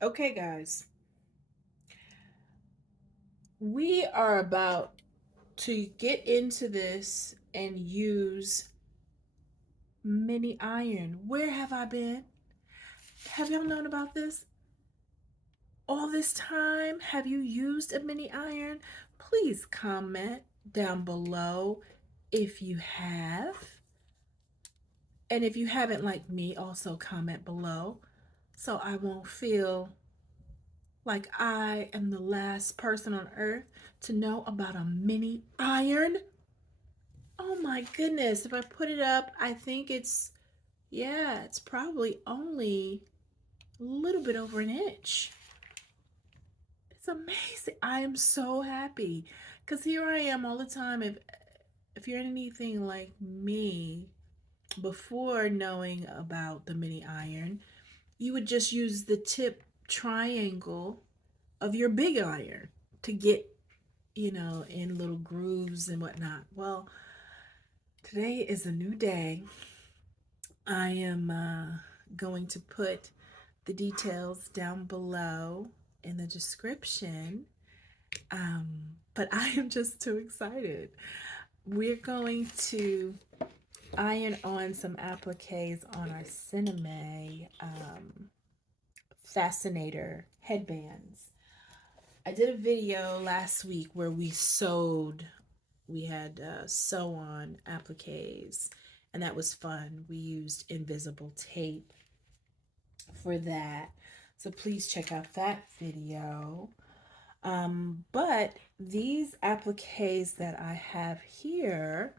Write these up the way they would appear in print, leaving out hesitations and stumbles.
Okay, guys, we are about to get into this and use mini iron. Where have I been? Have y'all known about this all this time? Have you used a mini iron? Please comment down below if you have. And if you haven't, like me, also comment below so I won't feel like I am the last person on earth to know about a mini iron. Oh my goodness. If I put it up, I think it's probably only a little bit over an inch. It's amazing. I am so happy because here I am all the time. If you're anything like me, before knowing about the mini iron, you would just use the tip triangle of your big iron to get, in little grooves and whatnot. Well, today is a new day. I am going to put the details down below in the description. But I am just too excited. We're going to iron on some appliques on our Cinema Fascinator headbands. I did a video last week where we had sew on appliques, and that was fun. We used invisible tape for that. So please check out that video. But these appliques that I have here,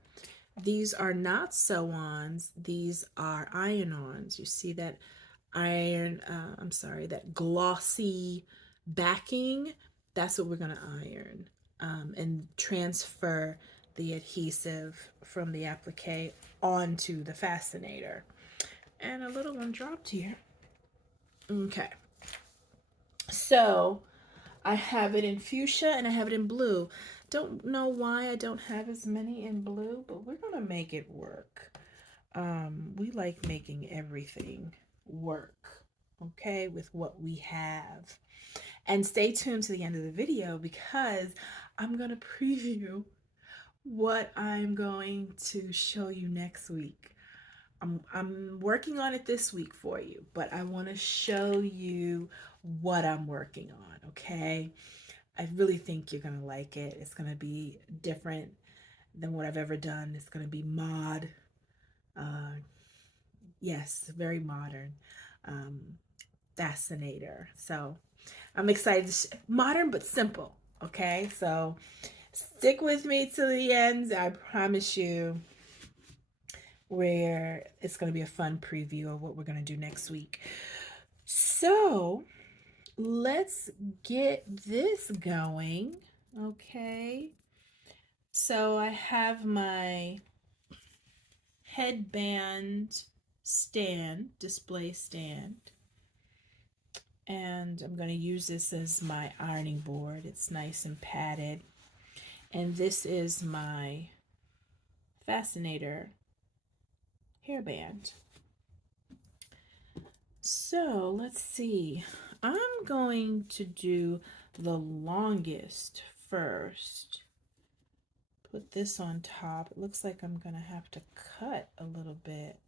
these are not sew-ons, these are iron-ons. You see that that glossy backing? That's what we're gonna iron and transfer the adhesive from the applique onto the fascinator. And a little one dropped here. Okay, so I have it in fuchsia and I have it in blue. Don't know why I don't have as many in blue, but we're gonna make it work. We like making everything work, okay, with what we have. And stay tuned to the end of the video because I'm gonna preview what I'm going to show you next week. I'm working on it this week for you, but I want to show you what I'm working on, okay? I really think you're going to like it. It's going to be different than what I've ever done. It's going to be mod. Uh, yes, very modern. Um, Fascinator. So I'm excited. Modern but simple, okay? So stick with me to the end. I promise you where it's going to be a fun preview of what we're going to do next week. So let's get this going. Okay. So I have my headband stand, display stand, and I'm going to use this as my ironing board. It's nice and padded. And this is my fascinator hairband. So let's see. I'm going to do the longest first. Put this on top. It looks like I'm going to have to cut a little bit,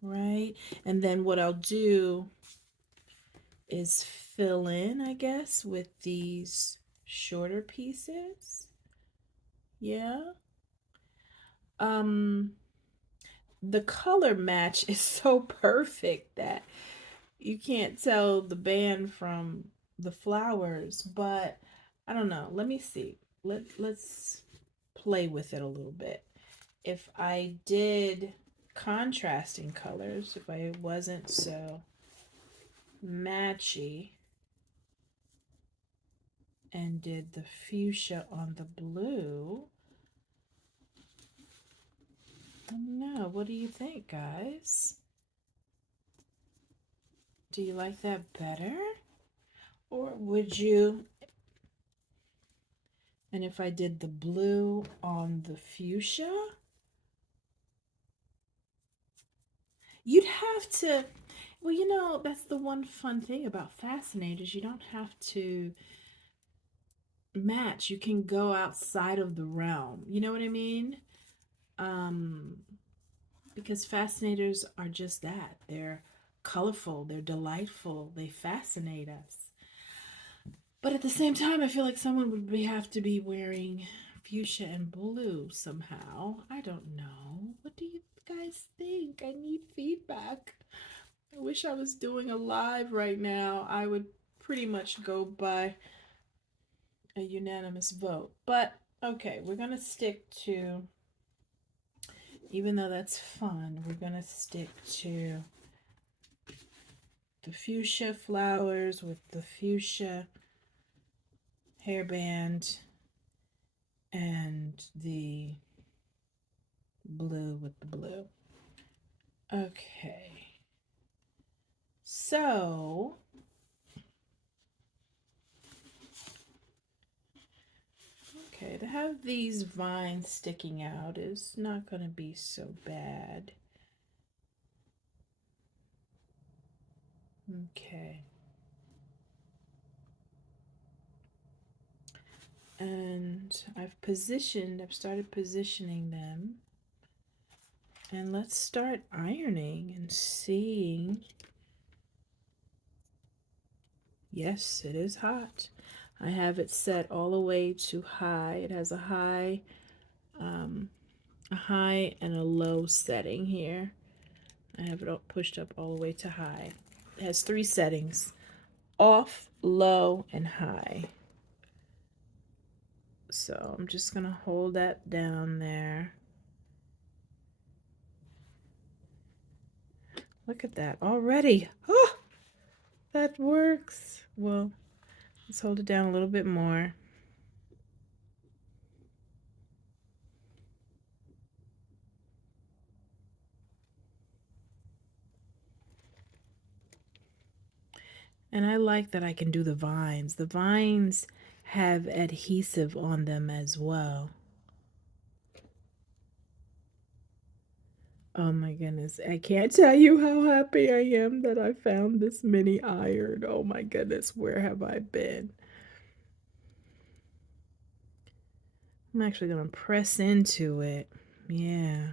right? And then what I'll do is fill in, I guess, with these shorter pieces. Yeah. Um, the color match is so perfect that you can't tell the band from the flowers, but I don't know. Let me see. Let's play with it a little bit. If I did contrasting colors, if I wasn't so matchy and did the fuchsia on the blue, I don't know. What do you think, guys? Do you like that better? Or would you, and if I did the blue on the fuchsia, you'd have to, Well, you know, that's the one fun thing about Fascinators. You don't have to match. You can go outside of the realm. You know what I mean? Um, because Fascinators are just that. They're colorful, they're delightful, they fascinate us. But at the same time, I feel like someone would have to be wearing fuchsia and blue somehow. I don't know. What do you guys think? I need feedback. I wish I was doing a live right now. I would pretty much go by a unanimous vote. But okay, we're going to stick to, even though that's fun, we're going to stick to the fuchsia flowers with the fuchsia hairband and the blue with the blue. Okay. So, okay, to have these vines sticking out is not going to be so bad. Okay. And I've started positioning them. And let's start ironing and seeing. Yes, it is hot. I have it set all the way to high. It has a high and a low setting here. I have it pushed up all the way to high. It has 3 settings: off, low, and high. So I'm just gonna hold that down there. Look at that already. Oh, that works. Well, let's hold it down a little bit more. And I like that I can do the vines. The vines have adhesive on them as well. Oh my goodness. I can't tell you how happy I am that I found this mini iron. Oh my goodness, where have I been? I'm actually going to press into it. Yeah.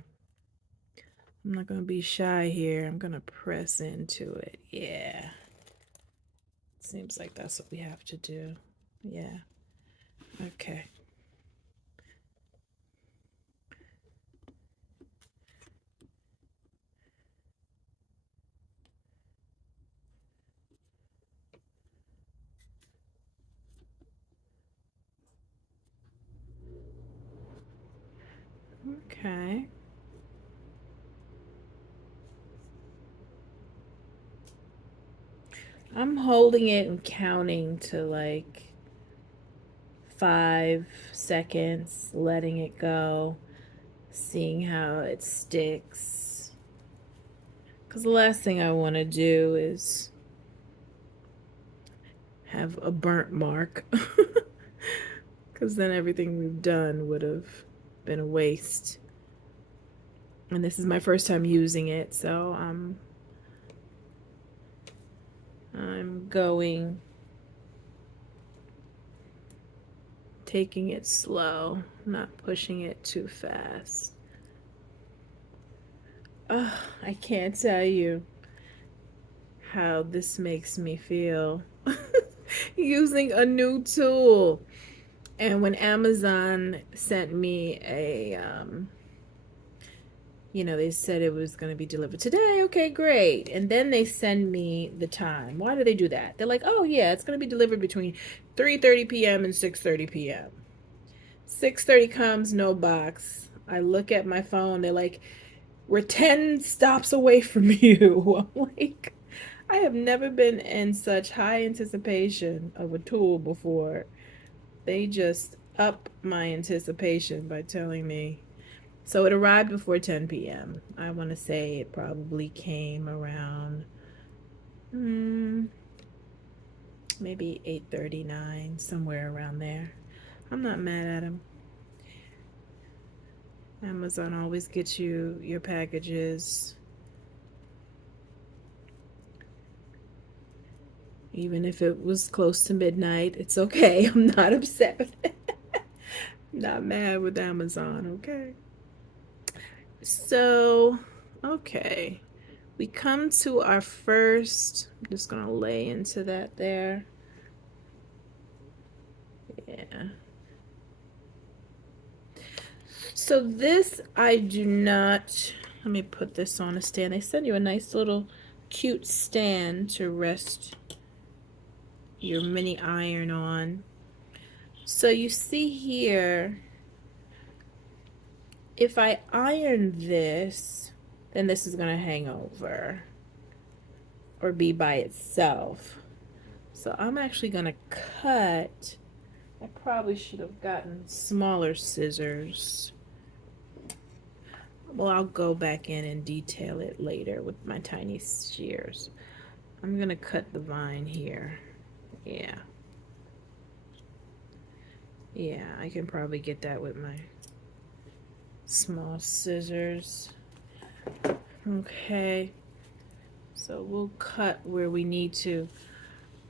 I'm not going to be shy here. I'm going to press into it. Yeah. Seems like that's what we have to do. Yeah. Okay. Okay. I'm holding it and counting to like 5 seconds, letting it go, seeing how it sticks. Because the last thing I want to do is have a burnt mark. Because then everything we've done would have been a waste. And this is my first time using it, so I'm going, taking it slow, not pushing it too fast. Oh, I can't tell you how this makes me feel using a new tool. And when Amazon sent me they said it was going to be delivered today. Okay, great. And then they send me the time. Why do they do that? They're like, oh, yeah, it's going to be delivered between 3:30 p.m. and 6:30 p.m. 6:30 comes, no box. I look at my phone. They're like, we're 10 stops away from you. I'm like, I have never been in such high anticipation of a tool before. They just up my anticipation by telling me. So it arrived before 10 p.m. I want to say it probably came around maybe 8:39, somewhere around there. I'm not mad at them. Amazon always gets you your packages Even if it was close to midnight, it's okay. I'm not upset. Not mad with Amazon, okay? So, okay. We come to our first, I'm just gonna lay into that there. Yeah. So this I do not, let me put this on a stand. They send you a nice little cute stand to rest your mini iron on. So you see here, if I iron this, then this is gonna hang over or be by itself. So I'm actually gonna cut. I probably should have gotten smaller scissors. Well, I'll go back in and detail it later with my tiny shears. I'm gonna cut the vine here. Yeah. Yeah, I can probably get that with my small scissors. Okay. So we'll cut where we need to.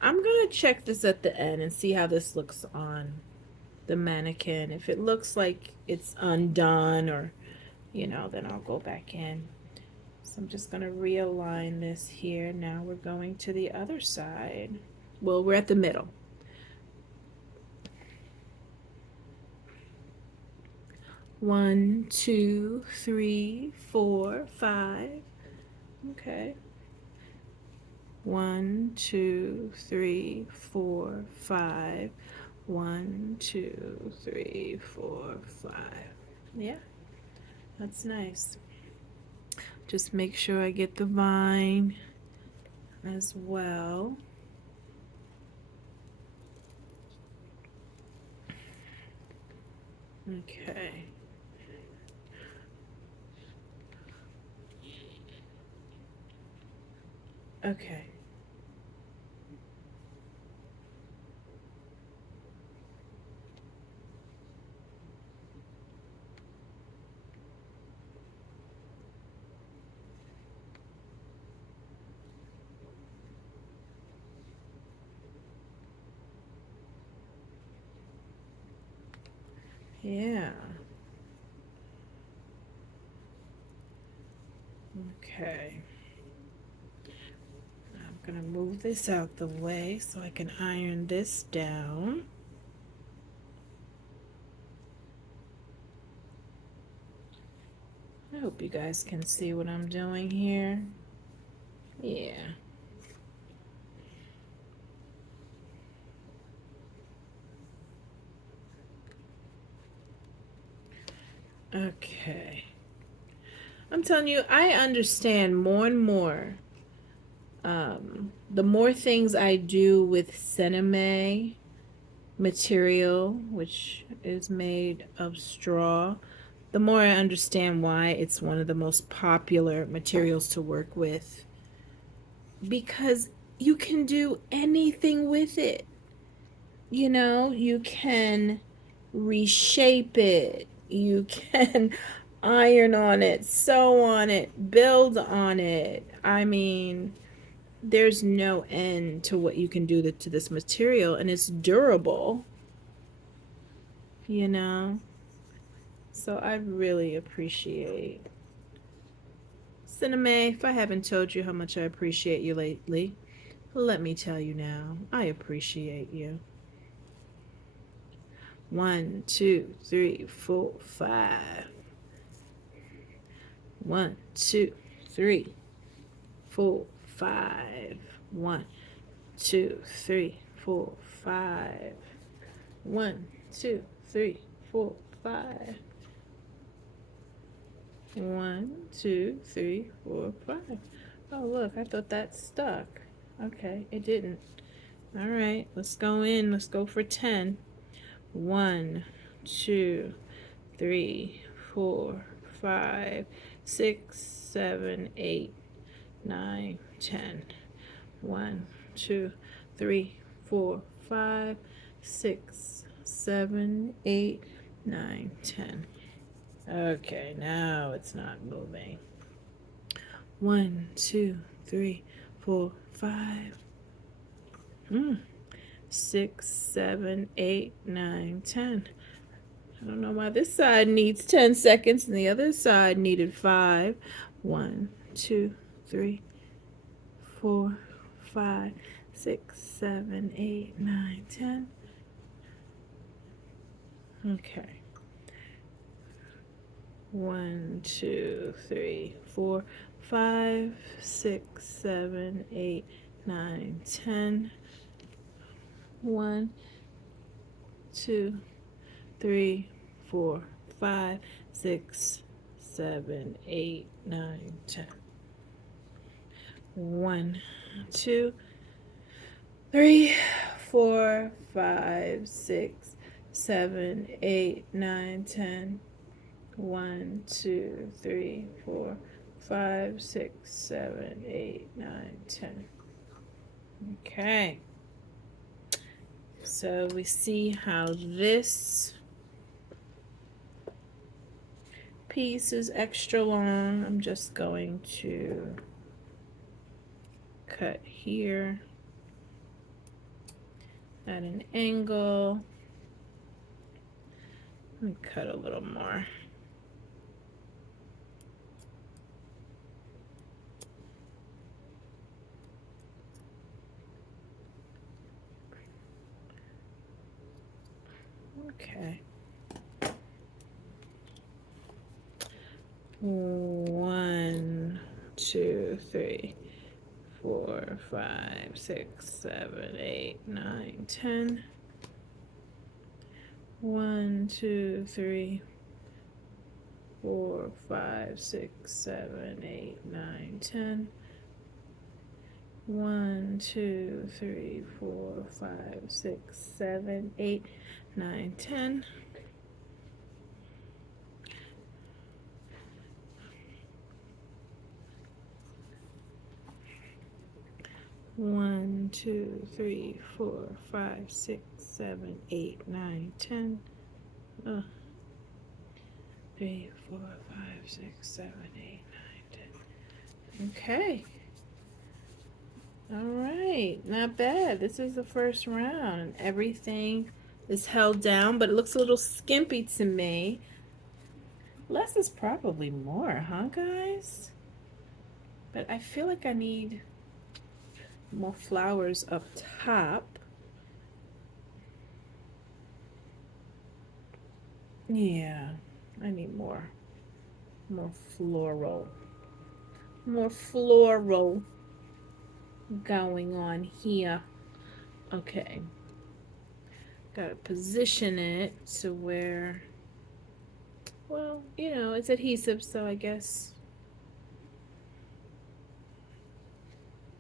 I'm gonna check this at the end and see how this looks on the mannequin. If it looks like it's undone or, you know, then I'll go back in. So I'm just gonna realign this here. Now we're going to the other side. Well, we're at the middle. One, two, three, four, five. Okay. 1, 2, 3, 4, 5. 1, 2, 3, 4, 5. Yeah, that's nice. Just make sure I get the vine as well. Okay. Okay. Yeah. Okay. I'm gonna move this out the way so I can iron this down. I hope you guys can see what I'm doing here. Yeah. Okay. I'm telling you, I understand more and more. The more things I do with Sename material, which is made of straw, the more I understand why it's one of the most popular materials to work with. Because you can do anything with it. You know, you can reshape it, you can iron on it, sew on it, build on it. I mean, there's no end to what you can do to this material, and it's durable, you know. So I really appreciate Cinema. If I haven't told you how much I appreciate you lately, let me tell you now, I appreciate you. 1, 2, 3, 4, 5. 1, 2, 3, 4, 5. 1, 2, 3, 4, 5. 1, 2, 3, 4, 5. 1, 2, 3, 4, 5. Oh, look, I thought that stuck. Okay, it didn't. All right, let's go in. Let's go for 10. 1, 2, 3, 4, 5, 6, 7, 8, 9, 10. 1, 2, 3, 4, 5, 6, 7, 8, 9, 10. Okay, now it's not moving. 1, 2, 3, 4, 5. 6, 7, 8, 9, 10. I don't know why this side needs 10 seconds and the other side needed 5. 1, 2, 3, 4, 5, 6, 7, 8, 9, 10. Okay. 1, 2, 3, 4, 5, 6, 7, 8, 9, 10. 1, 2, 3, 4, 5, 6, 7, 8, 9, 10. 1, 2, 3, 4, 5, 6, 7, 8, 9, 10. 1, 2, 3, 4, 5, 6, 7, 8, 9, 10. Okay. So we see how this piece is extra long. I'm just going to cut here at an angle. Let me cut a little more. Okay. 1, 2, 3, 4, 5, 6, 7, 8, 9, 10. 1, 2, 3, 4, 5, 6, 7, 8, 9, 10. 1, 2, 3, 4, 5, 6, 7, 8, 9, 10. 1, 2, 3, 4, 5, 6, 7, 8, 9, 10. 3, 4, 5, 6, 7, 8, 9, 10. Okay. All right, not bad. This is the first round, and everything is held down, but it looks a little skimpy to me. Less is probably more, huh, guys? But I feel like I need more flowers up top. Yeah, I need more floral. More floral going on here. Okay. Gotta position it to where, well, you know, it's adhesive, so I guess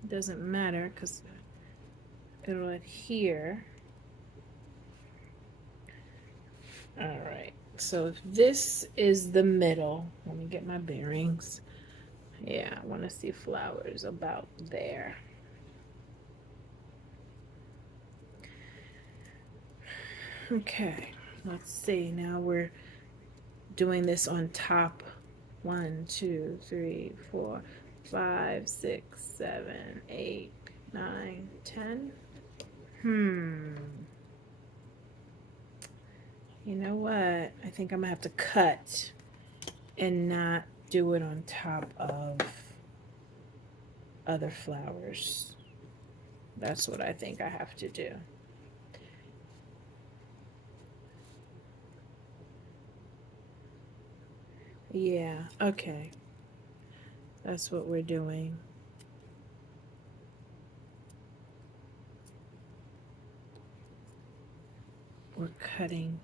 it doesn't matter because it'll adhere. All right, so if this is the middle, let me get my bearings. Yeah, I want to see flowers about there. Okay, let's see. Now we're doing this on top. 1, 2, 3, 4, 5, 6, 7, 8, 9, 10. You know what? I think I'm gonna have to cut and not do it on top of other flowers. That's what I think I have to do. Yeah, okay. That's what we're doing. We're cutting.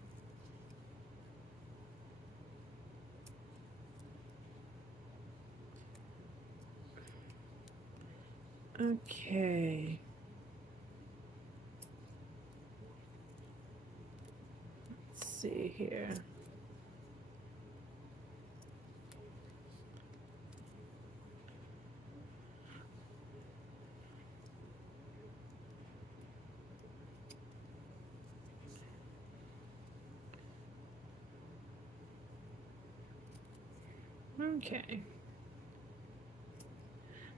Okay. Let's see here. Okay.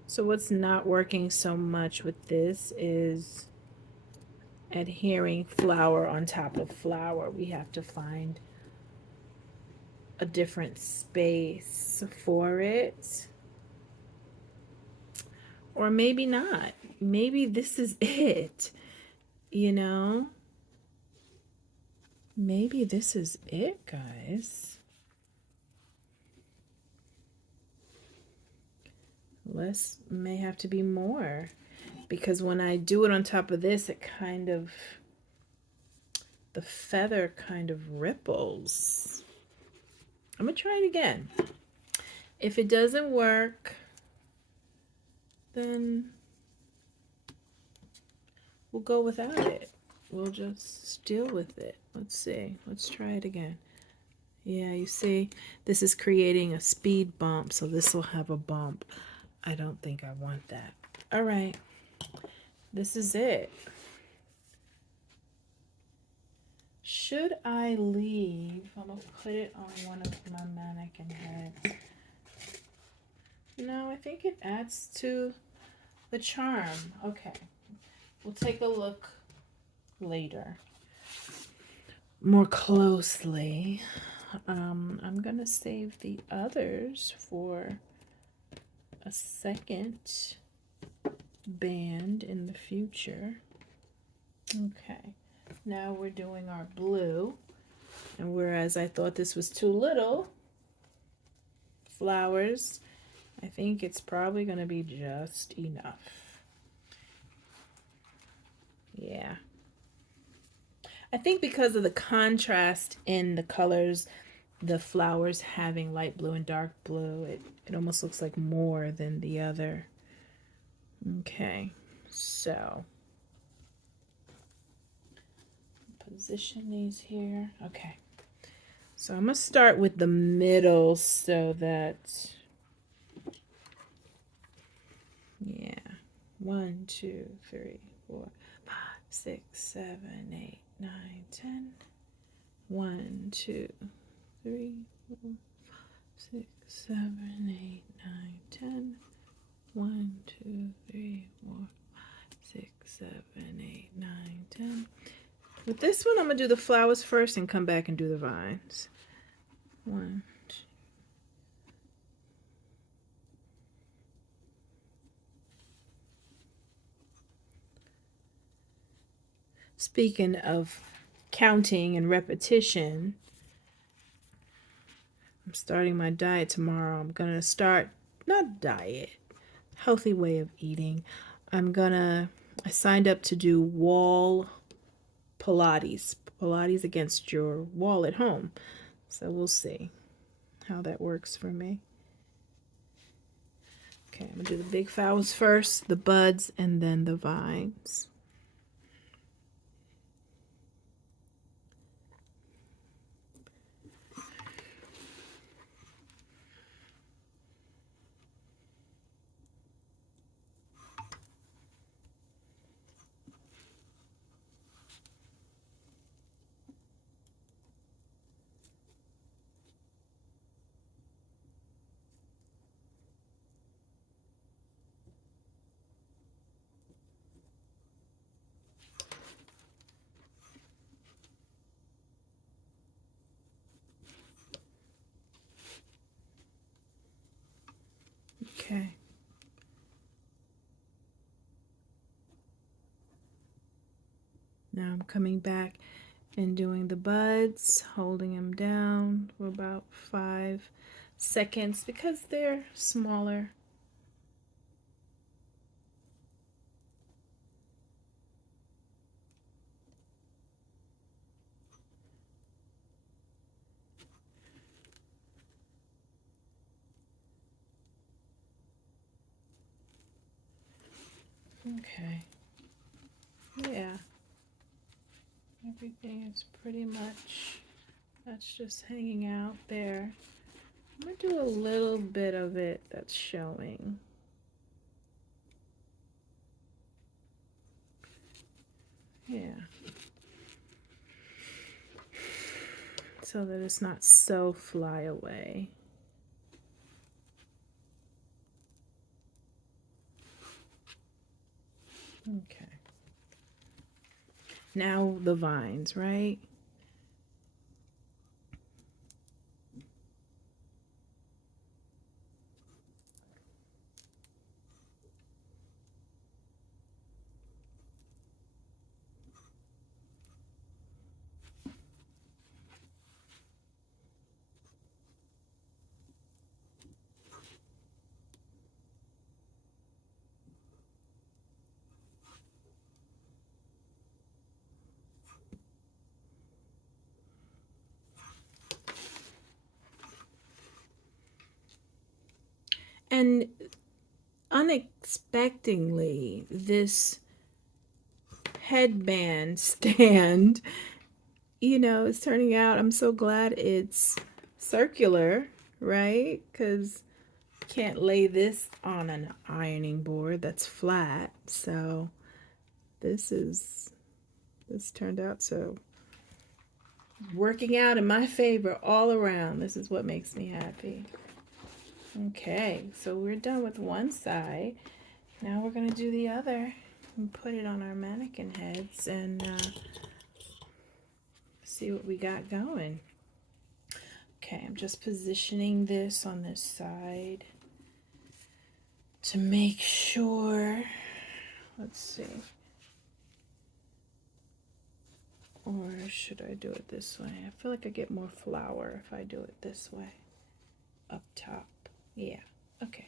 So what's not working so much with this is adhering flower on top of flower. We have to find a different space for it. Or maybe not. Maybe this is it, you know? Maybe this is it, guys. Less may have to be more. Because when I do it on top of this, it kind of, the feather kind of ripples. I'm going to try it again. If it doesn't work, then we'll go without it. We'll just deal with it. Let's see. Let's try it again. Yeah, you see, this is creating a speed bump, so this will have a bump. I don't think I want that. All right. This is it. Should I leave? I'm going to put it on one of my mannequin heads. No, I think it adds to the charm. Okay. We'll take a look later more closely. I'm going to save the others for a second band in the future. Okay. Now we're doing our blue, and whereas I thought this was too little flowers, I think it's probably going to be just enough. Yeah. I think because of the contrast in the colors, the flowers having light blue and dark blue, it almost looks like more than the other. Okay, so position these here. Okay, so I'm gonna start with the middle so that, yeah, 1, 2, 3, 4, 5, 6, 7, 8, 9, 10. 1, 2, 3, 4, 6, 7, 8, 9, 10. 1, 2, 3, 4, 5, 6, 7, 8, 9, 10. With this one, I'm going to do the flowers first and come back and do the vines. 1, 2. Speaking of counting and repetition, I'm starting my diet tomorrow. I'm going to start, not diet, healthy way of eating. I signed up to do wall Pilates against your wall at home. So we'll see how that works for me. Okay, I'm going to do the big flowers first, the buds, and then the vines. Okay. Now I'm coming back and doing the buds, holding them down for about 5 seconds because they're smaller. Okay. Yeah. Everything is pretty much, that's just hanging out there. I'm going to do a little bit of it that's showing. Yeah. So that it's not so fly away. Okay. Now the vines, right? And unexpectedly, this headband stand, it's turning out, I'm so glad it's circular, right? Because you can't lay this on an ironing board that's flat. So this turned out so working out in my favor all around. This is what makes me happy. Okay, so we're done with one side. Now we're going to do the other and put it on our mannequin heads and see what we got going. Okay, I'm just positioning this on this side to make sure. Let's see. Or should I do it this way? I feel like I get more flour if I do it this way. Up top. Yeah, okay.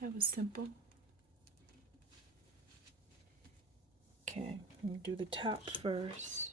That was simple. Okay, I'm going to do the top first.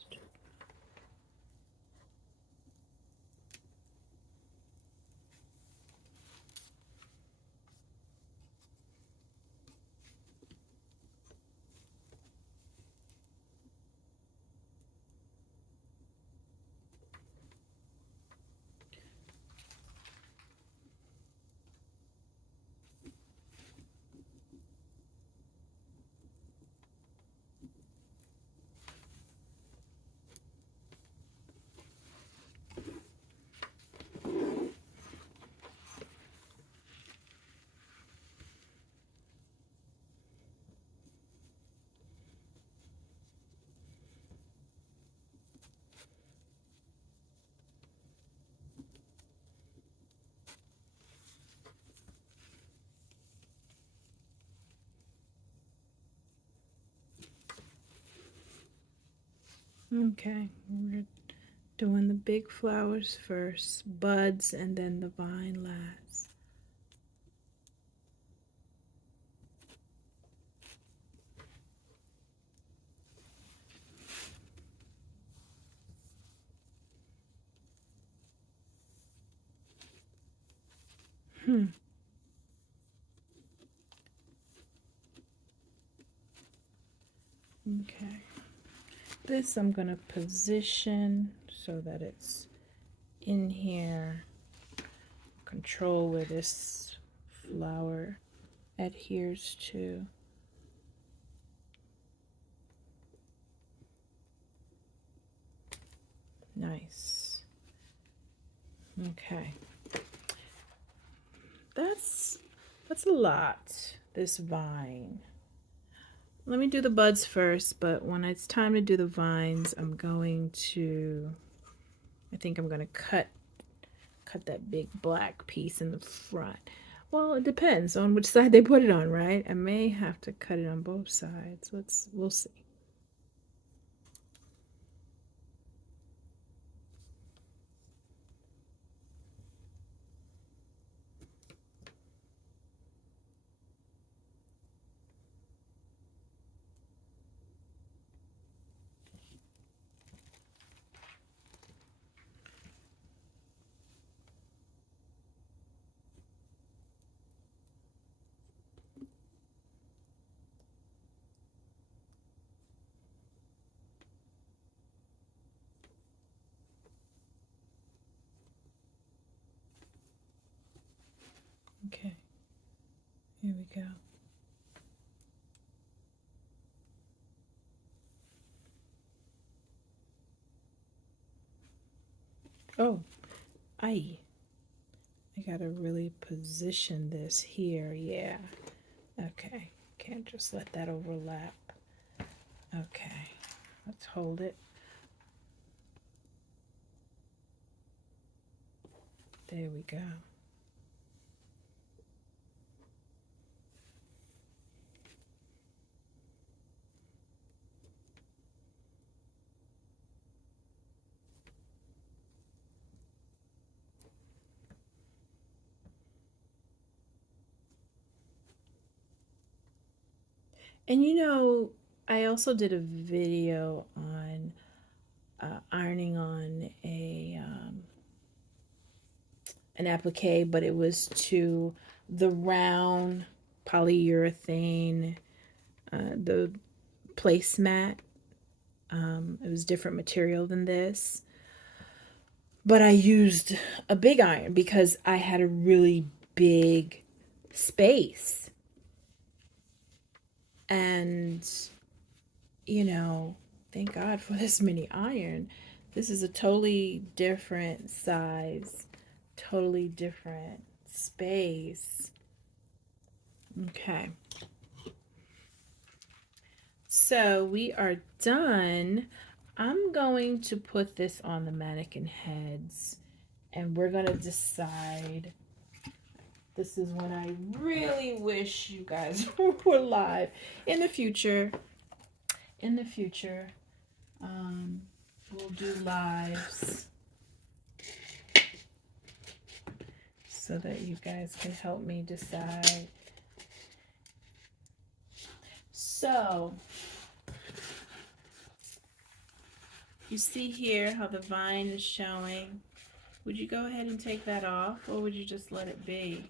Okay, we're doing the big flowers first, buds, and then the vine last. Okay. This I'm going to position so that it's in here. Control where this flower adheres to. Nice. Okay. That's a lot, this vine. Let me do the buds first, but when it's time to do the vines, I think I'm going to cut that big black piece in the front. Well, it depends on which side they put it on, right? I may have to cut it on both sides. We'll see. Okay, here we go. Oh, I gotta really position this here. Yeah. Okay, can't just let that overlap. Okay, let's hold it. There we go. And you know, I also did a video on ironing on an applique, but it was to the round polyurethane, the placemat. It was different material than this, but I used a big iron because I had a really big space, and you know, thank God for this mini iron. This is a totally different size, totally different space. Okay. So we are done. I'm going to put this on the mannequin heads and we're going to decide. This is when I really wish you guys were live in the future. In the future, we'll do lives so that you guys can help me decide. So, you see here how the vine is showing. Would you go ahead and take that off, or would you just let it be?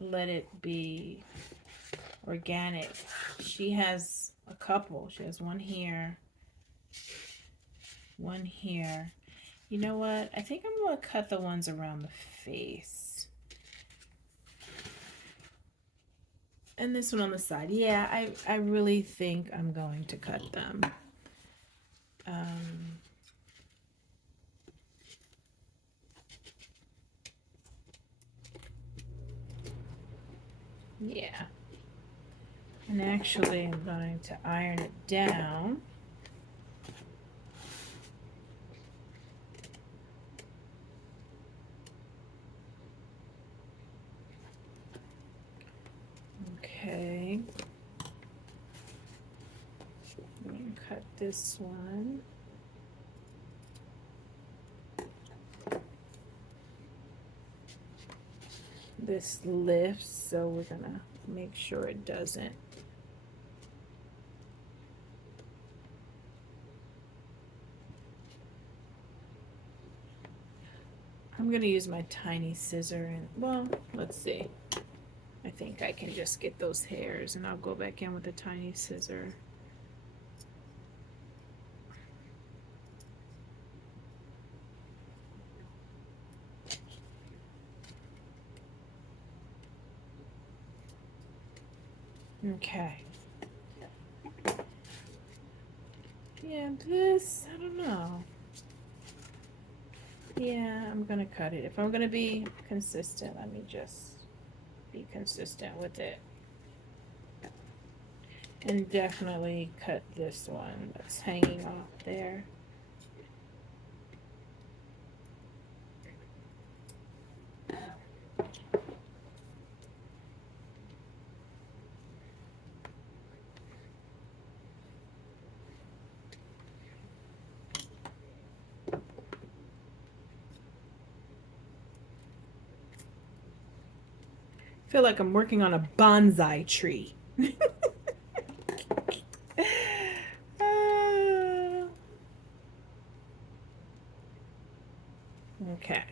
Let it be organic. She has a couple. She has one here, one here. You know what? I think I'm going to cut the ones around the face. And this one on the side. Yeah, I really think I'm going to cut them. Yeah. And actually, I'm going to iron it down. Okay. I'm going to cut this one. This lifts, so we're going to make sure it doesn't. I'm going to use my tiny scissor and, well, let's see. I think I can just get those hairs and I'll go back in with a tiny scissor. Okay. Yeah, this, I don't know. Yeah, I'm gonna cut it. If I'm gonna be consistent, let me just be consistent with it. And definitely cut this one that's hanging off there. I feel like I'm working on a bonsai tree. Okay.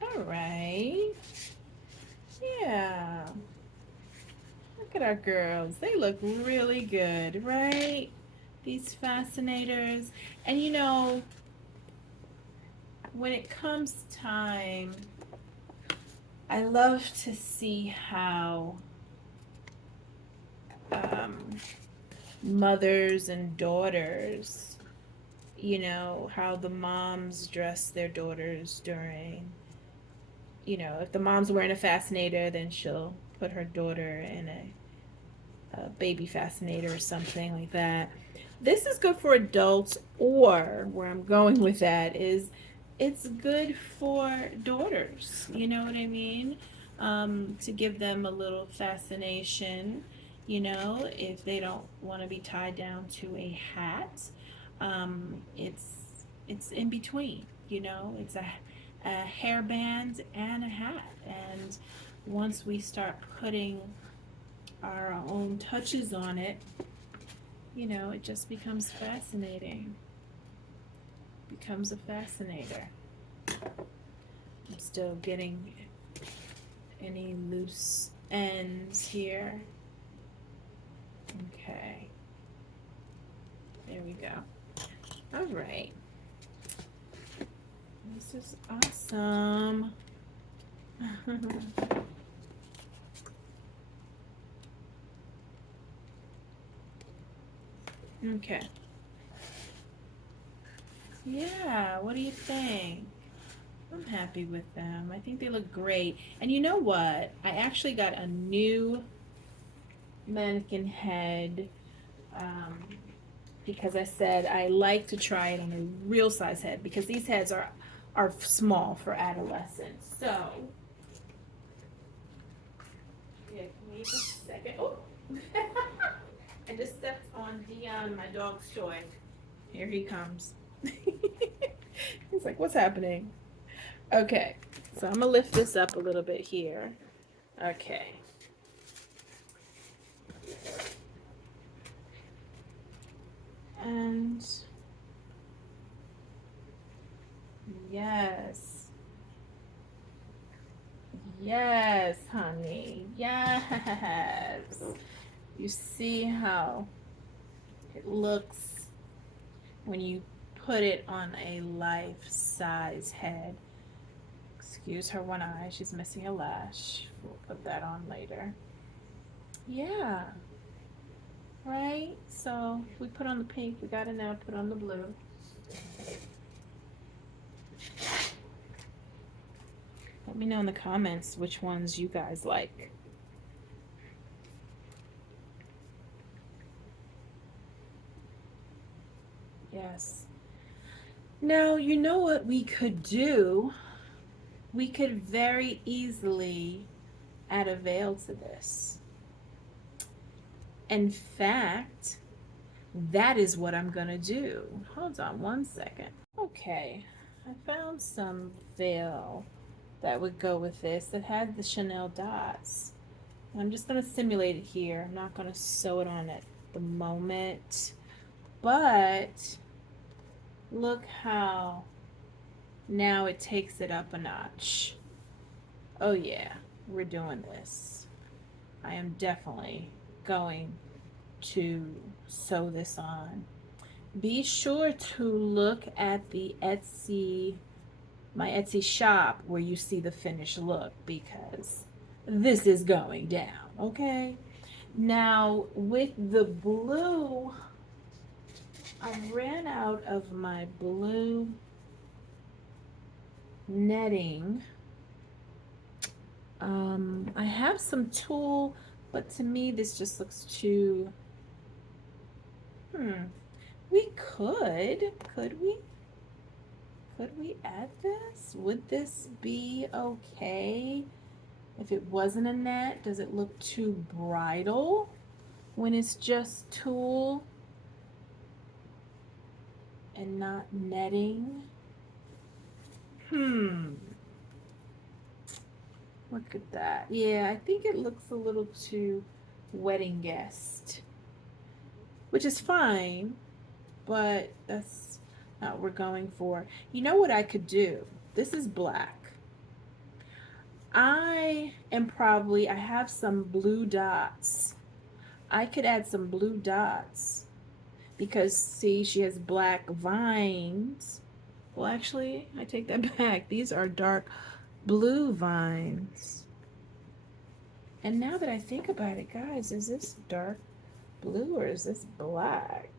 All right. Yeah. Look at our girls. They look really good, right? These fascinators. And you know, when it comes time, I love to see how mothers and daughters, you know, how the moms dress their daughters during, you know, if the mom's wearing a fascinator, then she'll put her daughter in baby fascinator or something like that. This is good for adults, or where I'm going with that is it's good for daughters. You know what I mean? To give them a little fascination, if they don't want to be tied down to a hat. It's in between, it's a hairband and a hat. And once we start putting our own touches on it, it just becomes fascinating. Becomes a fascinator. I'm still getting any loose ends here. Okay. There we go. All right. This is awesome. Okay. Yeah, what do you think? I'm happy with them. I think they look great. And you know what? I actually got a new mannequin head because I said I like to try it on a real size head because these heads are small for adolescents. So, yeah, give me a second. Oh, I just stepped on Dion, my dog's toy. Here he comes. He's like, what's happening? Okay, so I'm gonna lift this up a little bit here. Okay. And yes. Yes, honey. Yes. You see how it looks when you put it on a life-size head. Excuse her one eye. She's missing a lash. We'll put that on later. Yeah. Right? So if we put on the pink, we gotta now put on the blue. Let me know in the comments which ones you guys like. Yes. Now, you know what we could do? We could very easily add a veil to this. In fact, that is what I'm gonna do. Hold on one second. Okay, I found some veil that would go with this that had the Chanel dots. I'm just gonna simulate it here. I'm not gonna sew it on at the moment, but look how now it takes it up a notch. Oh yeah, we're doing this. I am definitely going to sew this on. Be sure to look at the my Etsy shop where you see the finished look because this is going down, okay? Now with the blue, I ran out of my blue netting. I have some tulle, but to me this just looks too, we could we? Could we add this? Would this be okay if it wasn't a net? Does it look too bridal when it's just tulle and not netting? Look at that. Yeah, I think it looks a little too wedding guest, which is fine, but that's not what we're going for. You know what I could do? This is black. I have some blue dots. I could add some blue dots because see, she has black vines. Well, actually, I take that back. These are dark blue vines. And now that I think about it, guys, is this dark blue or is this black?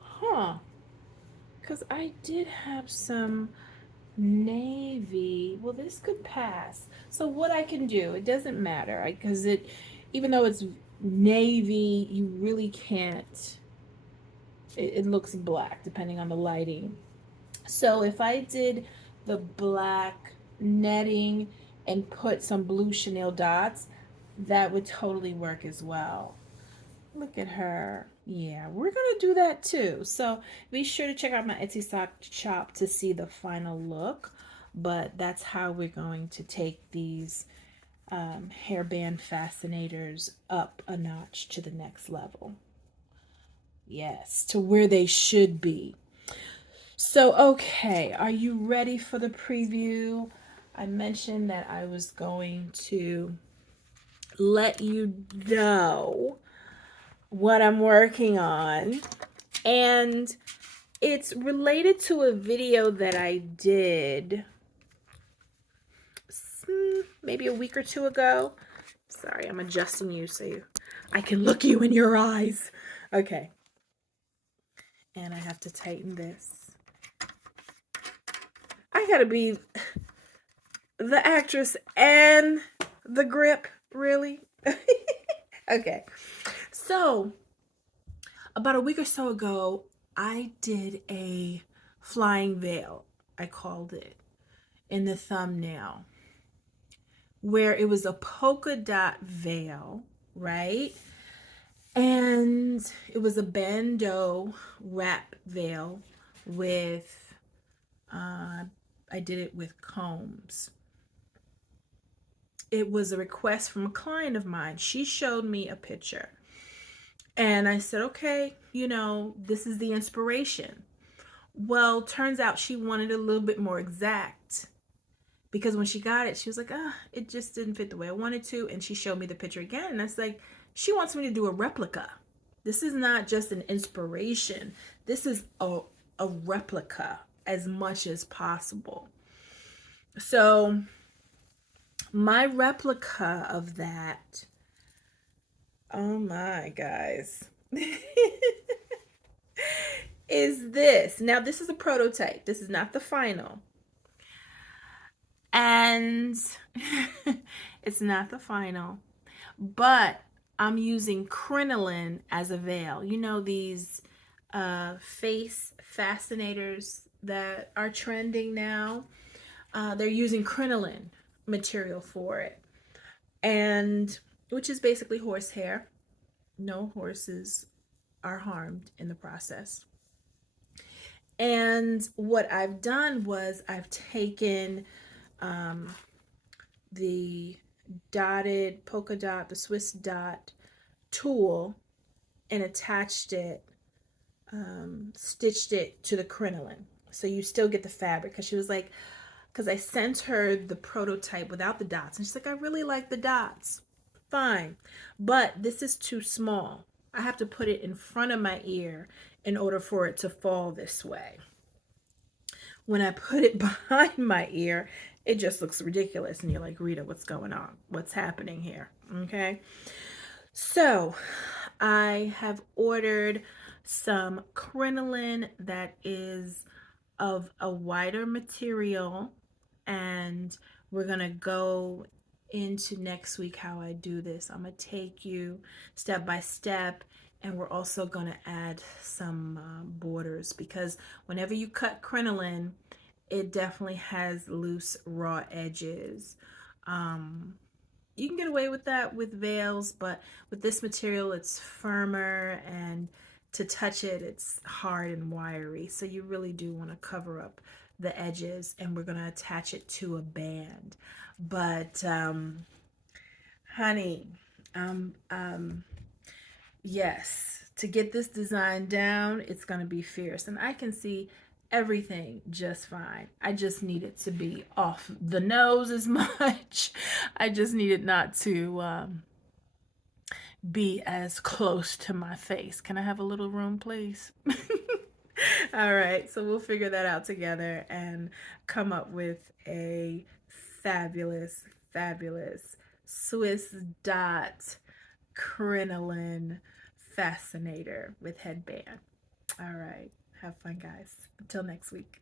Huh. Because I did have some navy. Well, this could pass. So what I can do, it doesn't matter, because even though it's navy, you really can't. It looks black depending on the lighting. So if I did the black netting and put some blue chenille dots, that would totally work as well. Look at her. Yeah, we're gonna do that too. So be sure to check out my Etsy shop to see the final look. But that's how we're going to take these hairband fascinators up a notch to the next level. Yes, to where they should be. So, okay, are you ready for the preview? I mentioned that I was going to let you know what I'm working on. And it's related to a video that I did maybe a week or two ago. Sorry, I'm adjusting you so I can look you in your eyes. Okay. And I have to tighten this. I gotta be the actress and the grip, really? Okay. So, about a week or so ago, I did a flying veil, I called it, in the thumbnail, where it was a polka dot veil, right? And it was a bandeau wrap veil with, I did it with combs. It was a request from a client of mine. She showed me a picture. And I said, okay, this is the inspiration. Well, turns out she wanted a little bit more exact, because when she got it, she was like, it just didn't fit the way I wanted to. And she showed me the picture again. And I was like, she wants me to do a replica. This is not just an inspiration. This is a replica as much as possible. So my replica of that, oh my, guys, is this. Now, this is a prototype. This is not the final. And it's not the final. But I'm using crinoline as a veil. You know these face fascinators that are trending now? They're using crinoline material for it. And which is basically horsehair. No horses are harmed in the process. And what I've done was I've taken the dotted polka dot, the Swiss dot tool, and attached it, stitched it to the crinoline. So you still get the fabric, because she was like, because I sent her the prototype without the dots. And she's like, I really like the dots. Fine. But this is too small. I have to put it in front of my ear in order for it to fall this way. When I put it behind my ear, it just looks ridiculous. And you're like, Rita, what's going on? What's happening here? Okay. So I have ordered some crinoline that is of a wider material, and we're gonna go into next week how I do this. I'm gonna take you step by step, and we're also gonna add some borders, because whenever you cut crinoline, it definitely has loose raw edges. You can get away with that with veils, but with this material, it's firmer, and to touch it, it's hard and wiry. So you really do want to cover up the edges, and we're going to attach it to a band. But, honey, yes, to get this design down, it's going to be fierce. And I can see everything just fine. I just need it to be off the nose as much. I just need it not to be as close to my face. Can I have a little room, please? All right, so we'll figure that out together and come up with a fabulous, fabulous Swiss dot crinoline fascinator with headband. All right, have fun, guys. Until next week.